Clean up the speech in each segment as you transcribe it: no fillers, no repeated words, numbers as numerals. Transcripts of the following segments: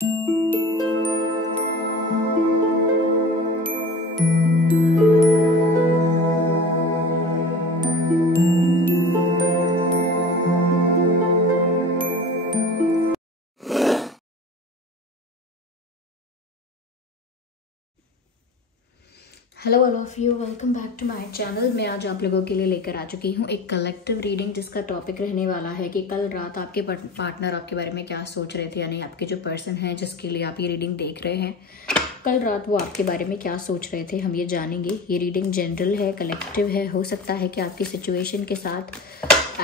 Hello all of you, welcome back to my channel. मैं आज आप लोगों के लिए लेकर आ चुकी हूँ एक कलेक्टिव रीडिंग, जिसका टॉपिक रहने वाला है कि कल रात आपके पार्टनर आपके बारे में क्या सोच रहे थे, यानी आपके जो पर्सन है जिसके लिए आप ये रीडिंग देख रहे हैं, कल रात वो आपके बारे में क्या सोच रहे थे, हम ये जानेंगे। ये रीडिंग जनरल है, कलेक्टिव है। हो सकता है कि आपकी सिचुएशन के साथ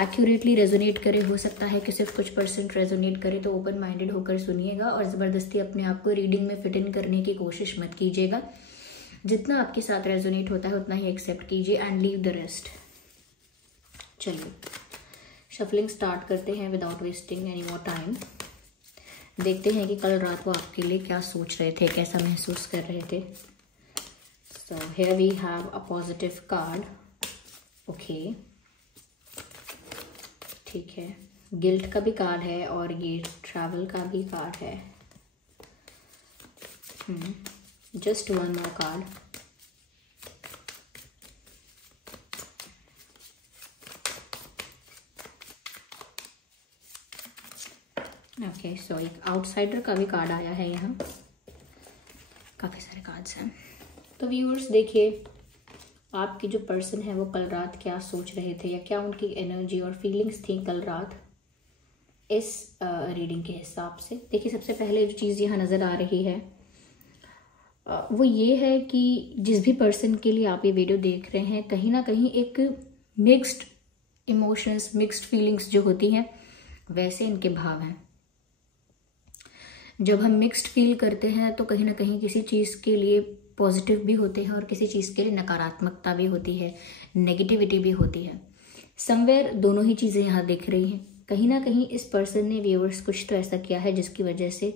एक्यूरेटली रेजोनेट करे, हो सकता है कि सिर्फ कुछ % रेजोनेट करे। तो ओपन माइंडेड होकर सुनिएगा और ज़बरदस्ती अपने आप को रीडिंग में फिट इन करने की कोशिश मत कीजिएगा। जितना आपके साथ रेजोनेट होता है उतना ही एक्सेप्ट कीजिए एंड लीव द रेस्ट। चलिए शफलिंग स्टार्ट करते हैं without wasting any more time. देखते हैं कि कल रात वो आपके लिए क्या सोच रहे थे, कैसा महसूस कर रहे थे। So here we have a positive card. Okay, ठीक है। गिल्ट का भी कार्ड है और ये ट्रैवल का भी कार्ड है। Just one more card. Okay, so एक आउटसाइडर का भी कार्ड आया है यहाँ। काफ़ी सारे कार्ड्स हैं। तो व्यूअर्स देखिए, आपकी जो पर्सन है वो कल रात क्या सोच रहे थे या क्या उनकी एनर्जी और फीलिंग्स थी कल रात इस रीडिंग के हिसाब से। देखिए, सबसे पहले जो चीज़ यहाँ नज़र आ रही है वो ये है कि जिस भी पर्सन के लिए आप ये वीडियो देख रहे हैं, कहीं ना कहीं एक मिक्स्ड इमोशंस, मिक्स्ड फीलिंग्स जो होती हैं, वैसे इनके भाव हैं। जब हम मिक्स्ड फील करते हैं तो कहीं ना कहीं किसी चीज़ के लिए पॉजिटिव भी होते हैं और किसी चीज़ के लिए नकारात्मकता भी होती है, नेगेटिविटी भी होती है। समवेयर दोनों ही चीज़ें यहाँ दिख रही हैं। कहीं ना कहीं इस पर्सन ने, व्यूअर्स, कुछ तो ऐसा किया है जिसकी वजह से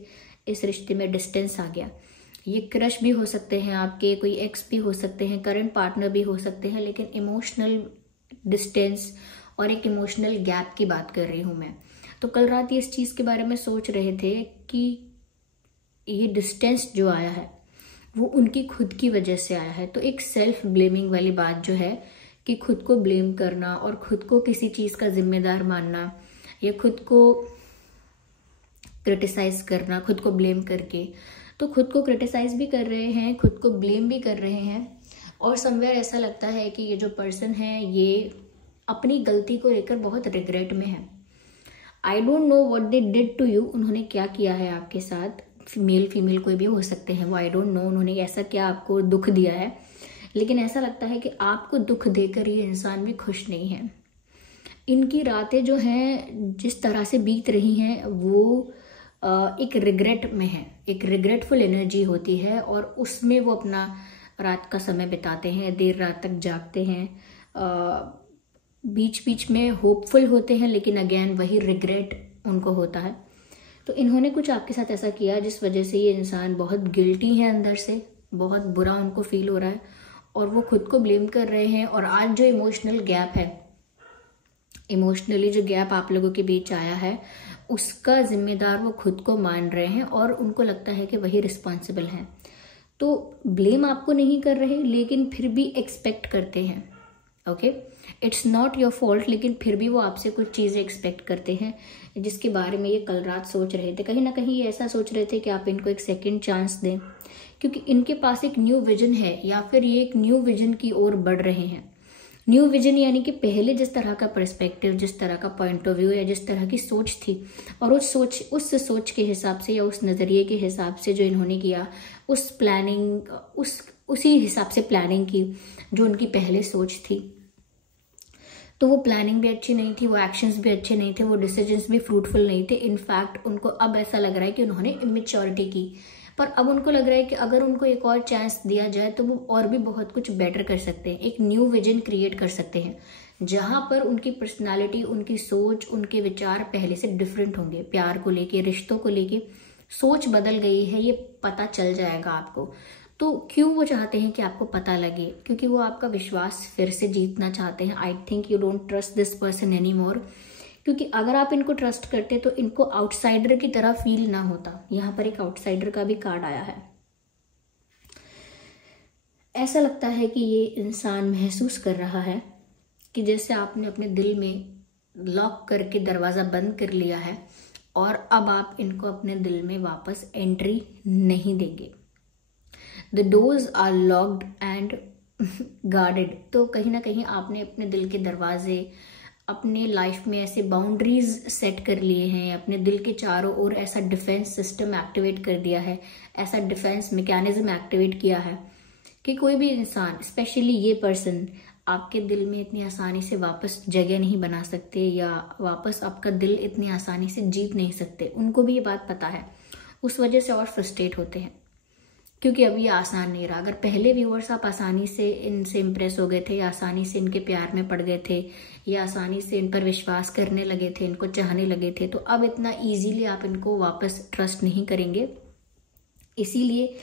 इस रिश्ते में डिस्टेंस आ गया। ये क्रश भी हो सकते हैं आपके, कोई एक्स भी हो सकते हैं, करंट पार्टनर भी हो सकते हैं, लेकिन इमोशनल डिस्टेंस और एक इमोशनल गैप की बात कर रही हूँ मैं। तो कल रात ये इस चीज़ के बारे में सोच रहे थे कि ये डिस्टेंस जो आया है वो उनकी खुद की वजह से आया है। तो एक सेल्फ ब्लेमिंग वाली बात जो है कि खुद को ब्लेम करना और खुद को किसी चीज़ का जिम्मेदार मानना या खुद को क्रिटिसाइज करना, खुद को ब्लेम करके, तो खुद को क्रिटिसाइज भी कर रहे हैं, खुद को ब्लेम भी कर रहे हैं। और समवेयर ऐसा लगता है कि ये जो पर्सन है ये अपनी गलती को लेकर बहुत रिग्रेट में है। I don't know what they did to you, उन्होंने क्या किया है आपके साथ। मेल फीमेल कोई भी हो सकते हैं वो, आई डोंट नो उन्होंने ऐसा क्या आपको दुख दिया है, लेकिन ऐसा लगता है कि आपको दुख देकर ये इंसान भी खुश नहीं है। इनकी रातें जो हैं जिस तरह से बीत रही हैं वो एक रिग्रेट में है, एक रिग्रेटफुल एनर्जी होती है और उसमें वो अपना रात का समय बिताते हैं, देर रात तक जागते हैं, बीच बीच में होपफुल होते हैं, लेकिन अगेन वही रिग्रेट उनको होता है। तो इन्होंने कुछ आपके साथ ऐसा किया जिस वजह से ये इंसान बहुत गिल्टी है, अंदर से बहुत बुरा उनको फील हो रहा है और वो खुद को ब्लेम कर रहे हैं। और आज जो इमोशनल गैप है, इमोशनली जो गैप आप लोगों के बीच आया है, उसका जिम्मेदार वो खुद को मान रहे हैं और उनको लगता है कि वही रिस्पॉन्सिबल हैं। तो ब्लेम आपको नहीं कर रहे, लेकिन फिर भी एक्सपेक्ट करते हैं। Okay, it's not your fault, लेकिन फिर भी वो आपसे कुछ चीज़ें एक्सपेक्ट करते हैं जिसके बारे में ये कल रात सोच रहे थे। कहीं ना कहीं ये ऐसा सोच रहे थे कि आप इनको एक सेकेंड चांस दें, क्योंकि इनके पास एक न्यू विजन है या फिर ये एक न्यू विजन की ओर बढ़ रहे हैं। न्यू विजन यानी कि पहले जिस तरह का पर्सपेक्टिव, जिस तरह का पॉइंट ऑफ व्यू या जिस तरह की सोच थी, और उस सोच के हिसाब से या उस नज़रिए के हिसाब से जो इन्होंने किया, उस प्लानिंग, उसी हिसाब से प्लानिंग की जो उनकी पहले सोच थी। तो वो प्लानिंग भी अच्छी नहीं थी, वो एक्शंस भी अच्छे नहीं थे, वो डिसीजंस भी फ्रूटफुल नहीं थे। इनफैक्ट उनको अब ऐसा लग रहा है कि उन्होंने इमेच्योरिटी की, पर अब उनको लग रहा है कि अगर उनको एक और चांस दिया जाए तो वो और भी बहुत कुछ बेटर कर सकते हैं, एक न्यू विजन क्रिएट कर सकते हैं, जहां पर उनकी पर्सनालिटी, उनकी सोच, उनके विचार पहले से डिफरेंट होंगे। प्यार को लेके, रिश्तों को लेके सोच बदल गई है, ये पता चल जाएगा आपको। तो क्यों वो चाहते हैं कि आपको पता लगे? क्योंकि वो आपका विश्वास फिर से जीतना चाहते हैं। I think you don't trust this person any more, क्योंकि अगर आप इनको ट्रस्ट करते तो इनको आउटसाइडर की तरह फील ना होता। यहाँ पर एक आउटसाइडर का भी कार्ड आया है। ऐसा लगता है कि ये इंसान महसूस कर रहा है कि जैसे आपने अपने दिल में लॉक करके दरवाज़ा बंद कर लिया है और अब आप इनको अपने दिल में वापस एंट्री नहीं देंगे। The doors are locked and guarded. तो कहीं ना कहीं आपने अपने दिल के दरवाजे, अपने लाइफ में ऐसे बाउंड्रीज सेट कर लिए हैं, अपने दिल के चारों ओर ऐसा डिफेंस सिस्टम एक्टिवेट कर दिया है, ऐसा डिफेंस मैकेनिज्म एक्टिवेट किया है कि कोई भी इंसान, स्पेशली ये पर्सन, आपके दिल में इतनी आसानी से वापस जगह नहीं बना सकते या वापस आपका दिल इतनी आसानी से जीत नहीं सकते। उनको भी ये बात पता है, उस वजह से और फ्रस्ट्रेट होते हैं क्योंकि अभी ये आसान नहीं रहा। अगर पहले व्यूअर्स आप आसानी से इनसे इम्प्रेस हो गए थे या आसानी से इनके प्यार में पड़ गए थे या आसानी से इन पर विश्वास करने लगे थे, इनको चाहने लगे थे, तो अब इतना ईजीली आप इनको वापस ट्रस्ट नहीं करेंगे। इसीलिए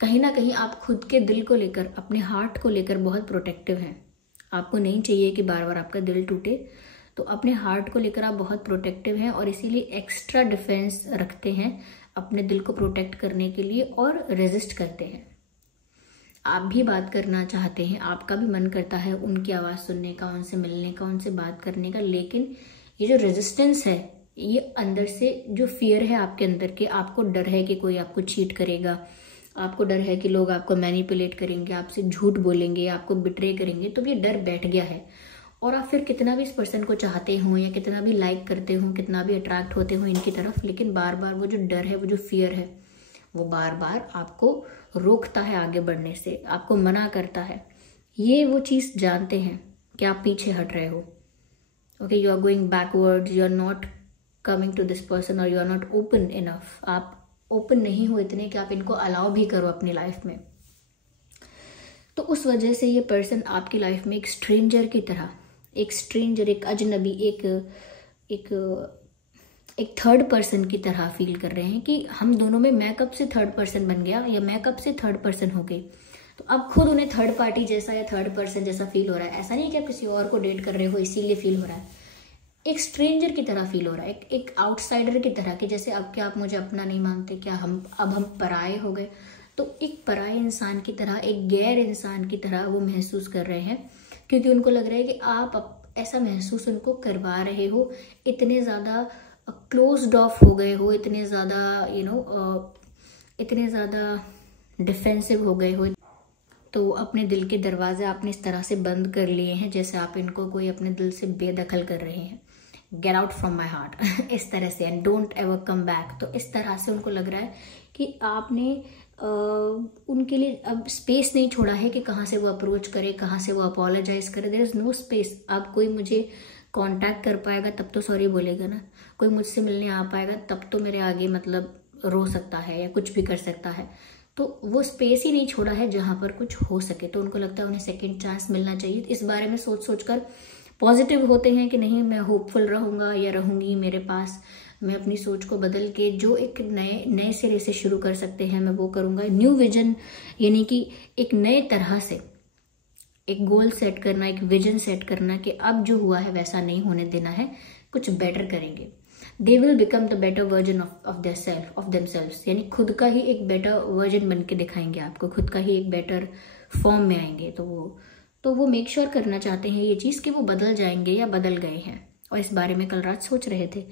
कहीं ना कहीं आप खुद के दिल को लेकर, अपने हार्ट को लेकर बहुत प्रोटेक्टिव हैं। आपको नहीं चाहिए कि बार बार आपका दिल टूटे, तो अपने हार्ट को लेकर आप बहुत प्रोटेक्टिव हैं और इसीलिए एक्स्ट्रा डिफेंस रखते हैं अपने दिल को प्रोटेक्ट करने के लिए और रेजिस्ट करते हैं। आप भी बात करना चाहते हैं, आपका भी मन करता है उनकी आवाज़ सुनने का, उनसे मिलने का, उनसे बात करने का, लेकिन ये जो रेजिस्टेंस है, ये अंदर से जो फियर है आपके अंदर के, आपको डर है कि कोई आपको चीट करेगा, आपको डर है कि लोग आपको मैनिपुलेट करेंगे, आपसे झूठ बोलेंगे, आपको बिट्रे करेंगे, तो ये डर बैठ गया है। और आप फिर कितना भी इस पर्सन को चाहते हो या कितना भी लाइक करते हो, कितना भी अट्रैक्ट होते हो इनकी तरफ, लेकिन बार बार वो जो डर है, वो जो फियर है, वो बार बार आपको रोकता है आगे बढ़ने से, आपको मना करता है। ये वो चीज़ जानते हैं कि आप पीछे हट रहे हो। Okay, you are going backward, you are not coming to this person और you are not open enough. आप ओपन नहीं हो इतने कि आप इनको अलाउ भी करो अपनी लाइफ में। तो उस वजह से ये पर्सन आपकी लाइफ में एक स्ट्रेंजर की तरह, एक स्ट्रेंजर, एक अजनबी, एक थर्ड पर्सन की तरह फील कर रहे हैं कि हम दोनों में मैं कब से थर्ड पर्सन बन गया या मैं कब से थर्ड पर्सन हो गई। तो अब खुद उन्हें थर्ड पार्टी जैसा या थर्ड पर्सन जैसा फील हो रहा है। ऐसा नहीं कि आप किसी और को डेट कर रहे हो इसीलिए फील हो रहा है, एक स्ट्रेंजर की तरह फील हो रहा है, एक आउटसाइडर की तरह कि जैसे अब क्या आप मुझे अपना नहीं मानते, क्या हम पराये हो गए। तो एक पराये इंसान की तरह, एक गैर इंसान की तरह वो महसूस कर रहे हैं क्योंकि उनको लग रहा है कि आप ऐसा महसूस उनको करवा रहे हो, इतने ज़्यादा क्लोज्ड ऑफ हो गए हो, इतने ज़्यादा इतने ज़्यादा डिफेंसिव हो गए हो। तो अपने दिल के दरवाजे आपने इस तरह से बंद कर लिए हैं जैसे आप इनको कोई अपने दिल से बेदखल कर रहे हैं। Get out from my heart इस तरह से, and don't ever come back. तो इस तरह से उनको लग रहा है कि आपने उनके लिए अब स्पेस नहीं छोड़ा है कि कहाँ से वो अप्रोच करे, कहाँ से वो अपोलोजाइज करे। There is no space. अब कोई मुझे कांटेक्ट कर पाएगा तब तो सॉरी बोलेगा ना, कोई मुझसे मिलने आ पाएगा तब तो मेरे आगे मतलब रो सकता है या कुछ भी कर सकता है। तो वो स्पेस ही नहीं छोड़ा है जहाँ पर कुछ हो सके। तो उनको लगता है उन्हें सेकंड चांस मिलना चाहिए। इस बारे में सोच कर पॉजिटिव होते हैं कि नहीं, मैं होपफुल रहूँगा या रहूँगी, मेरे पास, मैं अपनी सोच को बदल के जो एक नए सिरे से शुरू कर सकते हैं मैं वो करूँगा। न्यू विजन, यानी कि एक नए तरह से एक गोल सेट करना, एक विजन सेट करना कि अब जो हुआ है वैसा नहीं होने देना है, कुछ बेटर करेंगे। They will become the better version of themselves, यानी खुद का ही एक बेटर वर्जन बन के दिखाएंगे आपको, खुद का ही एक बेटर फॉर्म में आएंगे। तो वो मेक श्योर करना चाहते हैं ये चीज़ कि वो बदल जाएंगे या बदल गए हैं, और इस बारे में कल रात सोच रहे थे।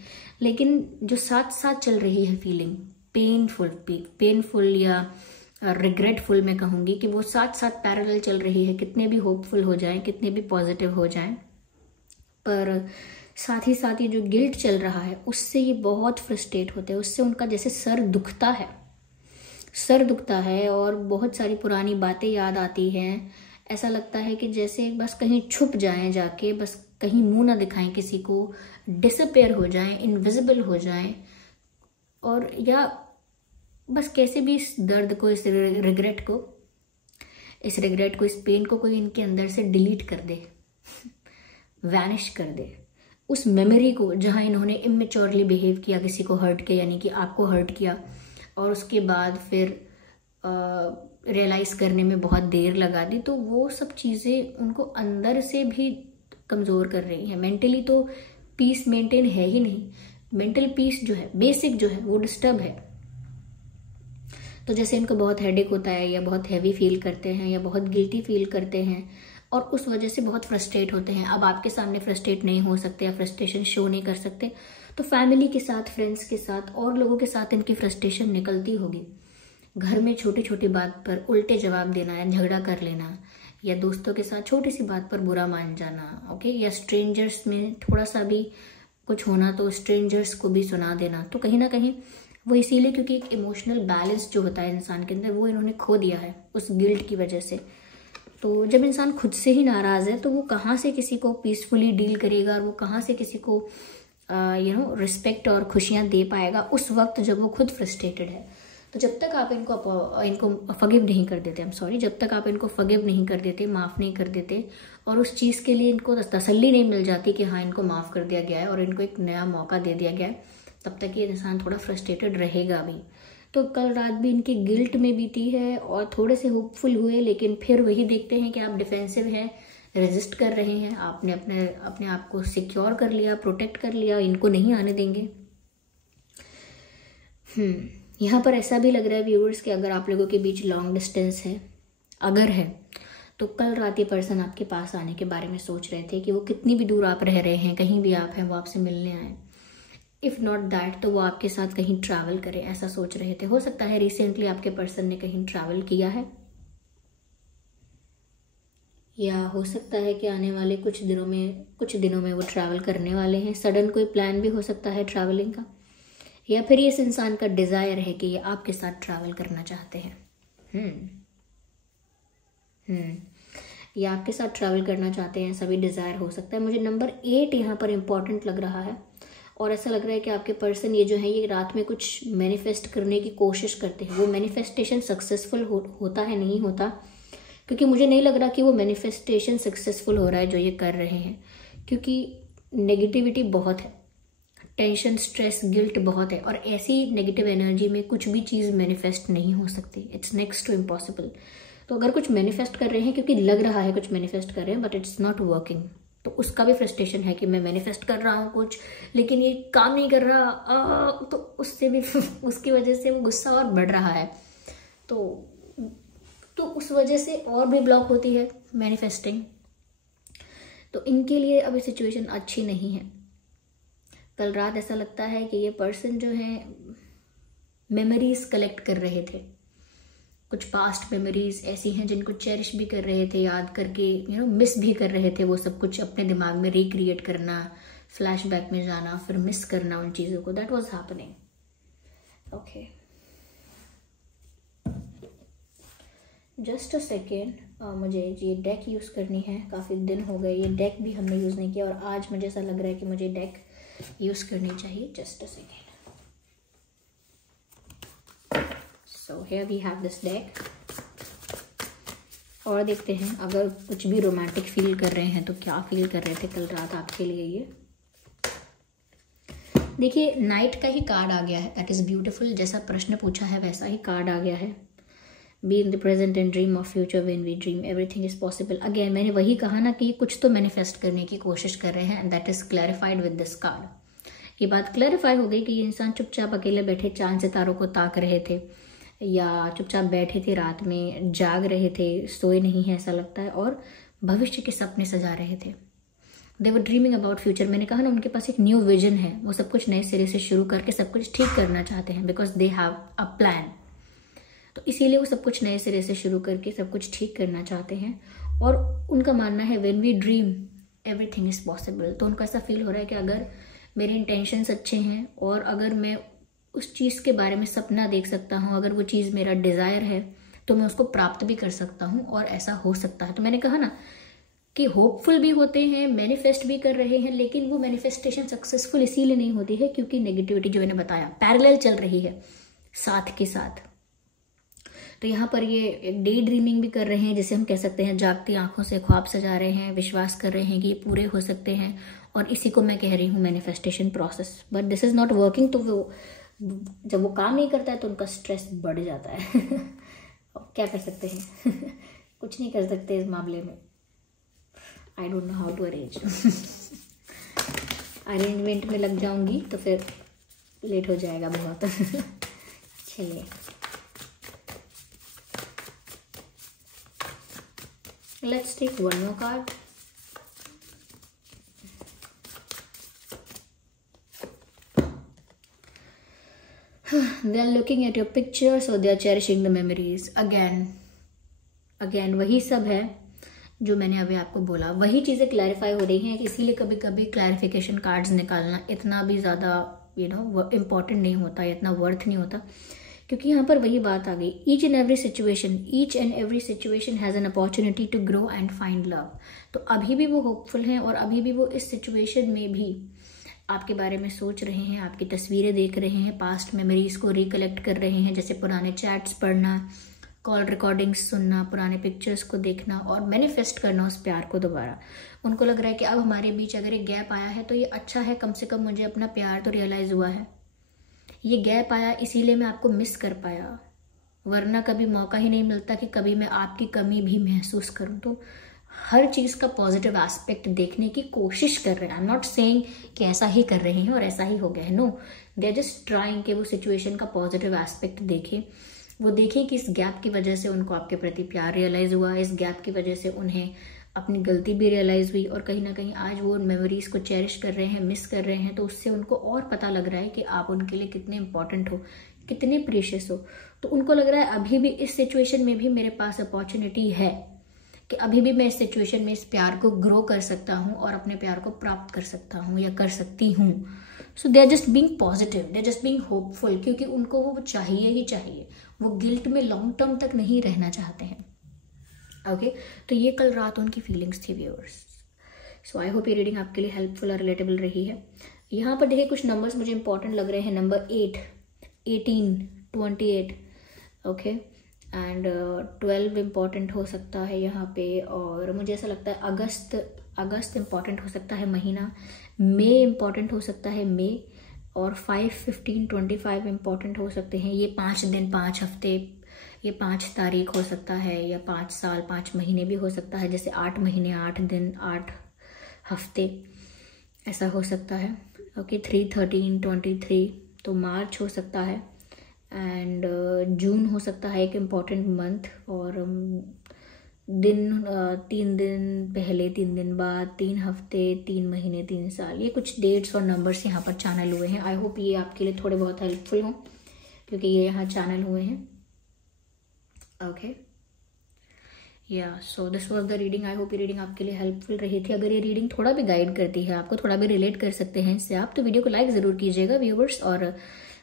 लेकिन जो साथ साथ चल रही है फीलिंग, पेनफुल या रिग्रेटफुल मैं कहूँगी कि वो साथ साथ पैरेलल चल रही है। कितने भी होपफुल हो जाएं, कितने भी पॉजिटिव हो जाएं, पर साथ ही साथ ये जो गिल्ट चल रहा है उससे ये बहुत फ्रस्ट्रेट होते हैं। उससे उनका जैसे सर दुखता है और बहुत सारी पुरानी बातें याद आती हैं। ऐसा लगता है कि जैसे बस कहीं छुप जाएं जाके, बस कहीं मुंह ना दिखाएं किसी को, डिसअपेयर हो जाएं, इनविजिबल हो जाएं, और या बस कैसे भी इस दर्द को, इस रिग्रेट को, इस पेन को कोई इनके अंदर से डिलीट कर दे, वैनिश कर दे। उस मेमोरी को जहाँ इन्होंने इमेच्योरली बिहेव किया, किसी को हर्ट किया, यानी कि आपको हर्ट किया, और उसके बाद फिर रियलाइज करने में बहुत देर लगा दी, तो वो सब चीज़ें उनको अंदर से भी कमज़ोर कर रही हैं। मेंटली तो पीस मेंटेन है ही नहीं, मेंटल पीस जो है बेसिक जो है वो डिस्टर्ब है। तो जैसे इनको बहुत हेडेक होता है या बहुत हैवी फील करते हैं या बहुत गिल्टी फील करते हैं और उस वजह से बहुत फ्रस्ट्रेट होते हैं। अब आपके सामने फ्रस्ट्रेट नहीं हो सकते या फ्रस्ट्रेशन शो नहीं कर सकते, तो फैमिली के साथ, फ्रेंड्स के साथ और लोगों के साथ इनकी फ्रस्ट्रेशन निकलती होगी। घर में छोटी छोटी बात पर उल्टे जवाब देना या झगड़ा कर लेना, या दोस्तों के साथ छोटी सी बात पर बुरा मान जाना, ओके, या स्ट्रेंजर्स में थोड़ा सा भी कुछ होना तो स्ट्रेंजर्स को भी सुना देना। तो कहीं ना कहीं वो इसीलिए क्योंकि एक इमोशनल बैलेंस जो होता है इंसान के अंदर वो इन्होंने खो दिया है उस गिल्ट की वजह से। तो जब इंसान खुद से ही नाराज़ है तो वो कहाँ से किसी को पीसफुली डील करेगा और वो कहाँ से किसी को रिस्पेक्ट और खुशियाँ दे पाएगा उस वक्त जब वो खुद फ्रस्ट्रेटेड है। तो जब तक आप इनको फगिव नहीं कर देते, जब तक आप इनको फगिव नहीं कर देते, माफ़ नहीं कर देते और उस चीज़ के लिए इनको तसल्ली नहीं मिल जाती कि हाँ इनको माफ़ कर दिया गया है और इनको एक नया मौका दे दिया गया है, तब तक ये इंसान थोड़ा फ्रस्ट्रेटेड रहेगा भी। तो कल रात भी इनकी गिल्ट में बीती है और थोड़े से होपफुल हुए, लेकिन फिर वही देखते हैं कि आप डिफेंसिव हैं, रेजिस्ट कर रहे हैं, आपने अपने आप को सिक्योर कर लिया, प्रोटेक्ट कर लिया, इनको नहीं आने देंगे। यहाँ पर ऐसा भी लग रहा है व्यूअर्स कि अगर आप लोगों के बीच लॉन्ग डिस्टेंस है, अगर है, तो कल रात ये पर्सन आपके पास आने के बारे में सोच रहे थे कि वो कितनी भी दूर आप रह रहे हैं, कहीं भी आप हैं, वो आपसे मिलने आए। इफ़ नॉट दैट तो वो आपके साथ कहीं ट्रैवल करे, ऐसा सोच रहे थे। हो सकता है रिसेंटली आपके पर्सन ने कहीं ट्रैवल किया है, या हो सकता है कि आने वाले कुछ दिनों में वो ट्रैवल करने वाले हैं। सडन कोई प्लान भी हो सकता है ट्रैवलिंग का, या फिर इस इंसान का डिज़ायर है कि ये आपके साथ ट्रैवल करना चाहते हैं। ये आपके साथ ट्रैवल करना चाहते हैं, ऐसा भी डिज़ायर हो सकता है। मुझे नंबर 8 यहाँ पर इम्पॉर्टेंट लग रहा है और ऐसा लग रहा है कि आपके पर्सन ये जो है ये रात में कुछ मैनिफेस्ट करने की कोशिश करते हैं। वो मैनिफेस्टेशन सक्सेसफुल होता है नहीं होता, क्योंकि मुझे नहीं लग रहा कि वो मैनिफेस्टेशन सक्सेसफुल हो रहा है जो ये कर रहे हैं, क्योंकि नेगेटिविटी बहुत है, टेंशन, स्ट्रेस, गिल्ट बहुत है और ऐसी नेगेटिव एनर्जी में कुछ भी चीज़ मैनिफेस्ट नहीं हो सकती। It's next to impossible. तो अगर कुछ मैनिफेस्ट कर रहे हैं, क्योंकि लग रहा है कुछ मैनिफेस्ट कर रहे हैं बट इट्स नॉट वर्किंग, तो उसका भी फ्रस्ट्रेशन है कि मैं मैनिफेस्ट कर रहा हूँ कुछ लेकिन ये काम नहीं कर रहा, तो उससे भी उसकी वजह से वो गुस्सा और बढ़ रहा है। तो उस वजह से और भी ब्लॉक होती है मैनिफेस्टिंग। तो इनके लिए अभी सिचुएशन अच्छी नहीं है। कल रात ऐसा लगता है कि ये पर्सन जो है मेमोरीज कलेक्ट कर रहे थे, कुछ पास्ट मेमोरीज ऐसी हैं जिनको चेरिश भी कर रहे थे, याद करके मिस भी कर रहे थे। वो सब कुछ अपने दिमाग में रिक्रिएट करना, फ्लैशबैक में जाना, फिर मिस करना उन चीज़ों को। That was happening. Okay, just a second, मुझे ये डेक यूज़ करनी है। काफ़ी दिन हो गए ये डेक भी हमने यूज़ नहीं किया और आज मुझे ऐसा लग रहा है कि मुझे डेक यूज़ करनी चाहिए। Just a second. So here we have this deck। और देखते हैं अगर कुछ भी रोमांटिक फील कर रहे हैं तो क्या फील कर रहे थे कल रात आपके लिए ये। देखिए नाइट का ही कार्ड आ गया है, दैट इज़ ब्यूटीफुल। जैसा प्रश्न पूछा है वैसा ही कार्ड आ गया है। Be in the present and dream of future, when we dream everything is possible. Again मैंने वही कहा ना कि कुछ तो मैनिफेस्ट करने की कोशिश कर रहे हैं and that is clarified with this card. ये बात क्लैरिफाई हो गई कि ये इंसान चुपचाप अकेले बैठे चांद सितारों को ताक रहे थे, या चुपचाप बैठे थे, रात में जाग रहे थे, सोए नहीं है ऐसा लगता है, और भविष्य के सपने सजा रहे थे। दे वर ड्रीमिंग अबाउट फ्यूचर। मैंने कहा ना उनके पास एक न्यू विजन है, वो सब कुछ नए सिरे से शुरू करके सब कुछ ठीक करना चाहते हैं, because they have a plan. तो इसीलिए वो सब कुछ नए सिरे से शुरू करके सब कुछ ठीक करना चाहते हैं। और उनका मानना है when we dream everything is possible. तो उनको ऐसा फील हो रहा है कि अगर मेरे इंटेंशंस अच्छे हैं और अगर मैं उस चीज़ के बारे में सपना देख सकता हूँ, अगर वो चीज़ मेरा डिज़ायर है तो मैं उसको प्राप्त भी कर सकता हूँ और ऐसा हो सकता है। तो मैंने कहा ना कि होपफुल भी होते हैं, मैनिफेस्ट भी कर रहे हैं, लेकिन वो मैनिफेस्टेशन सक्सेसफुल इसीलिए नहीं होती है क्योंकि नेगेटिविटी जो मैंने बताया पैरेलल चल रही है साथ के साथ। तो यहाँ पर ये डे ड्रीमिंग भी कर रहे हैं, जिसे हम कह सकते हैं जागती आंखों से ख्वाब सजा रहे हैं, विश्वास कर रहे हैं कि ये पूरे हो सकते हैं, और इसी को मैं कह रही हूँ manifestation process. But this is not working. तो वो जब वो काम नहीं करता है तो उनका स्ट्रेस बढ़ जाता है। क्या कर सकते हैं? कुछ नहीं कर सकते इस मामले में। I don't know how to arrange. Arrangement में लग जाऊंगी तो फिर लेट हो जाएगा बहुत। चलिए let's take one more card. They are looking at your picture, so they are cherishing the memories. Again वही सब है जो मैंने अभी आपको बोला, वही चीज़ें क्लैरिफाई हो रही हैं। इसीलिए कभी कभी क्लैरिफिकेशन कार्ड्स निकालना इतना भी ज़्यादा इम्पॉर्टेंट नहीं होता, इतना वर्थ नहीं होता, क्योंकि यहाँ पर वही बात आ गई। Each and every situation has an opportunity to grow and find love. तो अभी भी वो होपफुल हैं और अभी भी वो इस सिचुएशन में भी आपके बारे में सोच रहे हैं, आपकी तस्वीरें देख रहे हैं, पास्ट मेमोरीज को रिकलेक्ट कर रहे हैं, जैसे पुराने चैट्स पढ़ना, कॉल रिकॉर्डिंग्स सुनना, पुराने पिक्चर्स को देखना और मैनिफेस्ट करना उस प्यार को दोबारा। उनको लग रहा है कि अब हमारे बीच अगर एक गैप आया है तो ये अच्छा है, कम से कम मुझे अपना प्यार तो रियलाइज़ हुआ है। ये गैप आया इसीलिए मैं आपको मिस कर पाया, वरना कभी मौका ही नहीं मिलता कि कभी मैं आपकी कमी भी महसूस करूँ। तो हर चीज़ का पॉजिटिव एस्पेक्ट देखने की कोशिश कर रहे हैं। आई एम नॉट सेइंग कि ऐसा ही कर रहे हैं और ऐसा ही हो गया है, no, they are just trying कि वो सिचुएशन का पॉजिटिव एस्पेक्ट देखें। वो देखें कि इस गैप की वजह से उनको आपके प्रति प्यार रियलाइज़ हुआ, इस गैप की वजह से उन्हें अपनी गलती भी रियलाइज़ हुई और कहीं ना कहीं आज वो उन मेमोरीज़ को चेरिश कर रहे हैं, मिस कर रहे हैं। तो उससे उनको और पता लग रहा है कि आप उनके लिए कितने इंपॉर्टेंट हो, कितने प्रीशियस हो। तो उनको लग रहा है अभी भी इस सिचुएशन में भी मेरे पास अपॉर्चुनिटी है कि अभी भी मैं इस सिचुएशन में इस प्यार को ग्रो कर सकता हूँ और अपने प्यार को प्राप्त कर सकता हूँ या कर सकती हूँ। So they are just being positive, they are just being hopeful, क्योंकि उनको वो चाहिए ही चाहिए। वो गिल्ट में लॉन्ग टर्म तक नहीं रहना चाहते हैं। ओके तो ये कल रात उनकी फीलिंग्स थी व्यूअर्स। सो आई होप ये रीडिंग आपके लिए हेल्पफुल और रिलेटेबल रही है। यहाँ पर देखिए कुछ नंबर्स मुझे इंपॉर्टेंट लग रहे हैं, नंबर 8, 18, 28, ओके एंड 12 इम्पॉर्टेंट हो सकता है यहाँ पे। और मुझे ऐसा लगता है अगस्त इम्पॉर्टेंट हो सकता है महीना, मई इम्पॉर्टेंट हो सकता है मई, और 5, 15, 25 इम्पॉर्टेंट हो सकते हैं। ये 5 दिन, 5 हफ्ते, ये 5 तारीख हो सकता है, या 5 साल, 5 महीने भी हो सकता है, जैसे 8 महीने, 8 दिन, 8 हफ्ते, ऐसा हो सकता है। ओके 3, 13, 23 तो मार्च हो सकता है, एंड जून हो सकता है एक इम्पॉर्टेंट मंथ। और दिन 3 दिन पहले, 3 दिन बाद, 3 हफ्ते, 3 महीने, 3 साल, ये कुछ डेट्स और नंबर्स यहाँ पर चैनल हुए हैं। आई होप ये आपके लिए थोड़े बहुत हेल्पफुल हों, क्योंकि ये यहाँ चैनल हुए हैं। ओके या so this was the reading. I hope ये रीडिंग आपके लिए हेल्पफुल रही थी। अगर ये रीडिंग थोड़ा भी गाइड करती है आपको, थोड़ा भी रिलेट कर सकते हैं इससे आप, तो वीडियो को लाइक ज़रूर कीजिएगा व्यूवर्स, और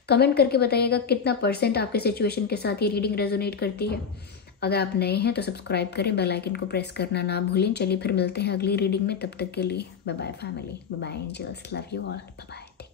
कमेंट करके बताइएगा कितना % आपके सिचुएशन के साथ ये रीडिंग रेजोनेट करती है। अगर आप नए हैं तो सब्सक्राइब करें, बेल आइकन को प्रेस करना ना भूलें। चलिए फिर मिलते हैं अगली रीडिंग में, तब तक के लिए bye bye family, bye bye angels, love you all, bye bye.